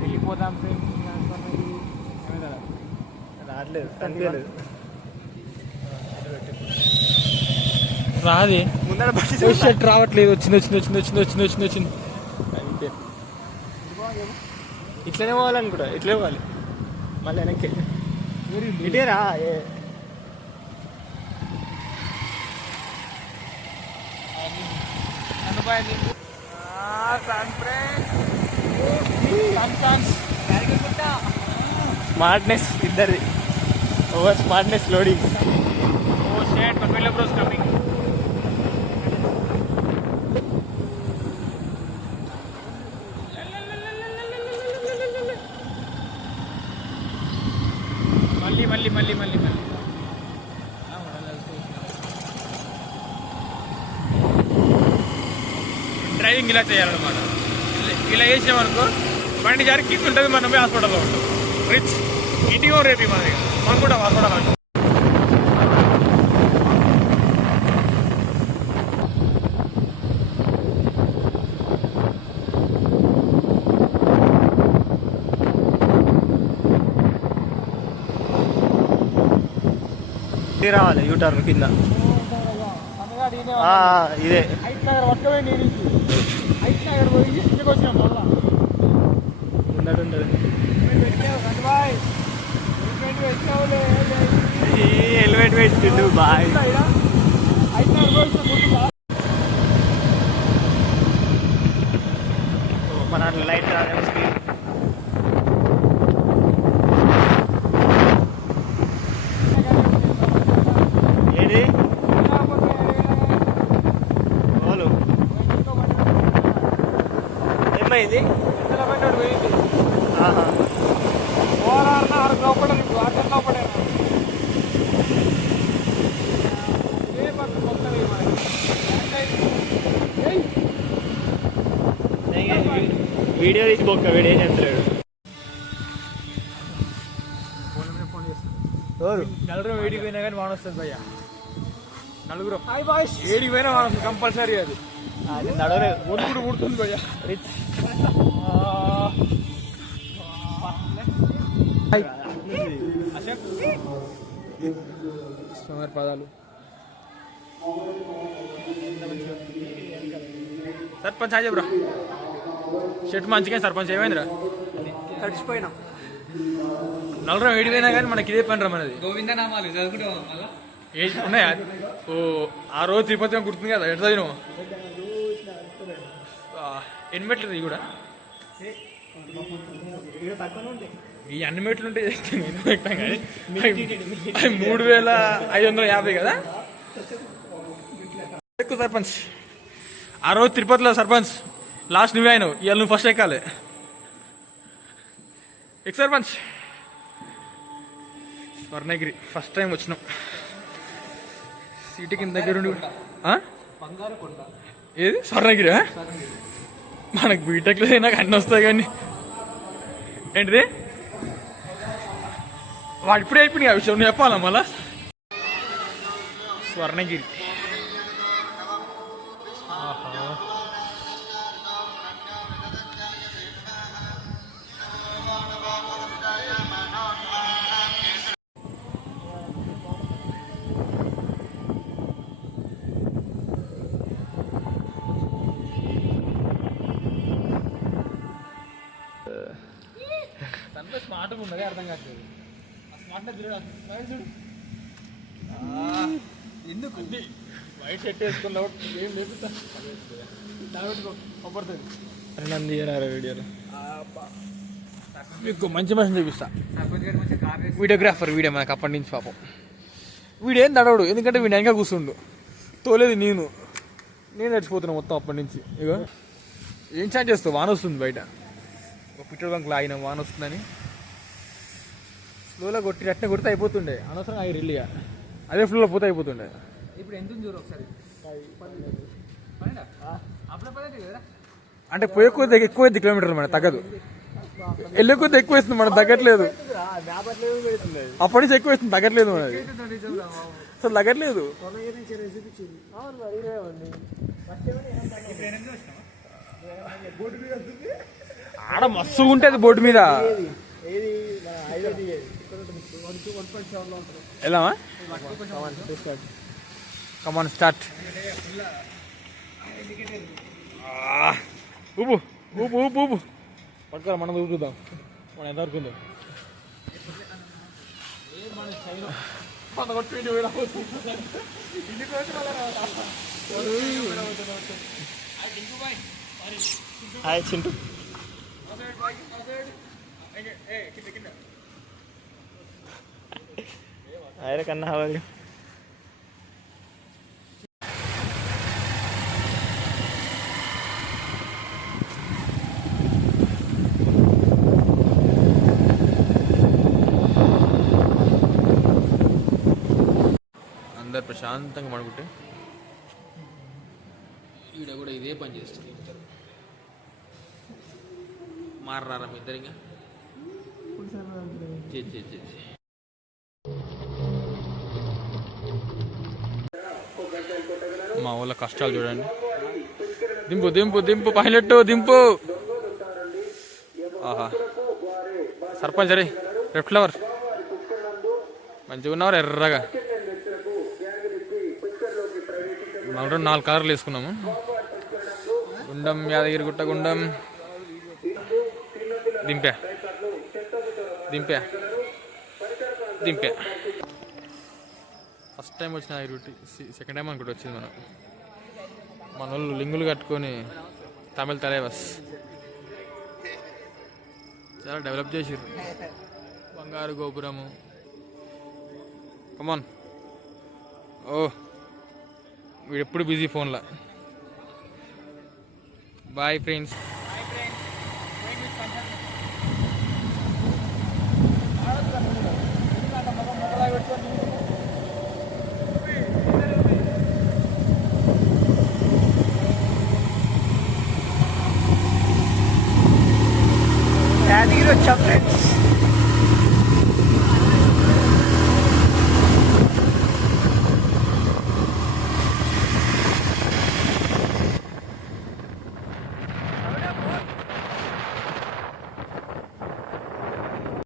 వెళ్ళిపోతాం రావట్లేదు కనిపించలేదు రాది ముందర షర్ట్ రావట్లేదు వచ్చింది ఇట్లనే పోవాలనుకుంటా ఇట్లే పోవాలి మళ్ళీ వెనక్కి ఇటేరా స్మార్ట్నెస్ ఇద్దరిది ఓవర్ స్మార్ట్నెస్ లోడింగ్ మళ్ళీ డ్రైవింగ్ ఇలా చేయాలన్నమాట. ఇలా చేసామనుకో బండి జారి కింద ఉంటుంది, మనం హాస్పిటల్లో ఉంటాం. రిచ్ ఇంటికి రేపు మనం కూడా హాస్పిటల్ అంటాం. రావాలి యూటర్న్ కింద ఇదే హెల్మెట్ పెట్టిండు బాయ్. మన లైట్ రాదేమో స్పీడ్ ఏమైంది వీడియో తీసుకోక వీడియో ఏం చెప్తాడు నలుగురు ఏడికి పోయినా కానీ వాన వస్తుంది భయ్య. నలుగురు ఏడికి పోయినా వాన వస్తుంది కంపల్సరీ. అది నడవలేదు ఒడుగుడు పుడుతుంది భయ్య. రిచ్ పదాలు సర్పంచ్ హాజీ బ్రో షర్ట్ మంచిగా సర్పంచ్ ఏమైందిరా తడిచిపోయినా నలుగురం ఏడిపోయినా కానీ మనకి ఇదే పని రా మనది. గోవిందనామాలు చదువుకుంటాం ఉన్నాయా? ఓ ఆ రోజు తిరుపతి గుర్తుంది కదా, ఎట్లా చదివినావు? ఎన్ని మెట్లు ఇది కూడా? ఈ అన్ని మెట్లు ఉంటే 3550 కదా ఎక్కువ. సర్పంచ్ ఆ రోజు తిరుపతిలో సర్పంచ్ లాస్ట్ నువ్వే అయినావు, ఇవాళ నువ్వు ఫస్ట్ ఎక్కాలి. X sarpanch Swarnagiri first time వచ్చినాం. సిటీ కింద దగ్గర ఉండి ఏది స్వర్ణగిరి? మనకు బీటెక్లో నాకు అన్నీ వస్తాయి కానీ ఏంటిది వాడు ఇప్పుడే అయిపోయినాయి ఆ విషయం, నువ్వు చెప్పాలా మళ్ళా? స్వర్ణగిరి స్మార్ట్గా ఉన్నది అర్థం కావట్లేదు. ఎందుకు వైట్ షర్ట్ వేసుకున్నావు ఏం లేపుతా వీడియోలో మీకు మంచి మనిషిని చూపిస్తా. వీడియోగ్రాఫర్ వీడియో మనకు అప్పటి నుంచి పాపం వీడేం తడవడు, ఎందుకంటే వీడు వెనక కూర్చుండు. తోలేదు నేను నడిచిపోతున్నా మొత్తం అప్పటి నుంచి. ఇగో ఏం ఛాన్స్ చేస్తావు, వాన వస్తుంది బయట. ఒక పెట్రోల్ బంక్ లాగిన వాన వస్తుందని ఫ్లోలో అట్నే కొడితే అయిపోతుండే, అనవసరం అవి రిల్లిగా అదే ఫ్లోలో పోతే అయిపోతుండే. ఇప్పుడు ఎంత చూడు ఒకసారి అంటే పోయే కొద్ది ఎక్కువైంది కిలోమీటర్లు, మన తగ్గదు. వెళ్ళే కొద్ది ఎక్కువ వేస్తుంది, మనం తగ్గట్లేదు. అప్పటి నుంచి ఎక్కువ వేస్తుంది, తగ్గట్లేదు మనది, అసలు తగ్గట్లేదు. ఆడ మస్తు ఉంటుంది బోర్డు మీద. వెళ్ళామా? Come on start. ఊపు ఊపు ఊపు ఊపు పట్టుకోరా, మనం ఊపుదాం. మనం ఎంత వరకు ఉందో హాయ్ చింటూ. హాయ్ కన్నా, హౌ ఆర్ యు? అందరు ప్రశాంతంగా పడుకుంటే ఈడ కూడా ఇదే పని చేస్తుంది. ఇద్దరు మారరారా మీ ఇద్దరు ఇంకా మా ఊళ్ళో కష్టాలు చూడండి. దింపు దింపు దింపు పైలట్ దింపు. ఆహా సర్పంచ్ అరే రెడ్ ఫ్లవర్ మంచిగా ఉన్నవారు ఎర్రగా. మనం 4 కలర్లు వేసుకున్నాము. గుండం యాదగిరి గుట్ట గుండం. దింపా దింపా దింపా. ఫస్ట్ టైం వచ్చిన ఈ రూట్, సెకండ్ టైం అనుకుంటే వచ్చింది. మన వాళ్ళు లింగులు కట్టుకొని తమిళ తలేవస్ చాలా డెవలప్ చేసిర్రు. బంగారు గోపురము. కమాన్. ఓ వీడు ఎప్పుడు బిజీ ఫోన్లో. Bye friends. యాదగిరి వచ్చా ఫ్రెండ్స్.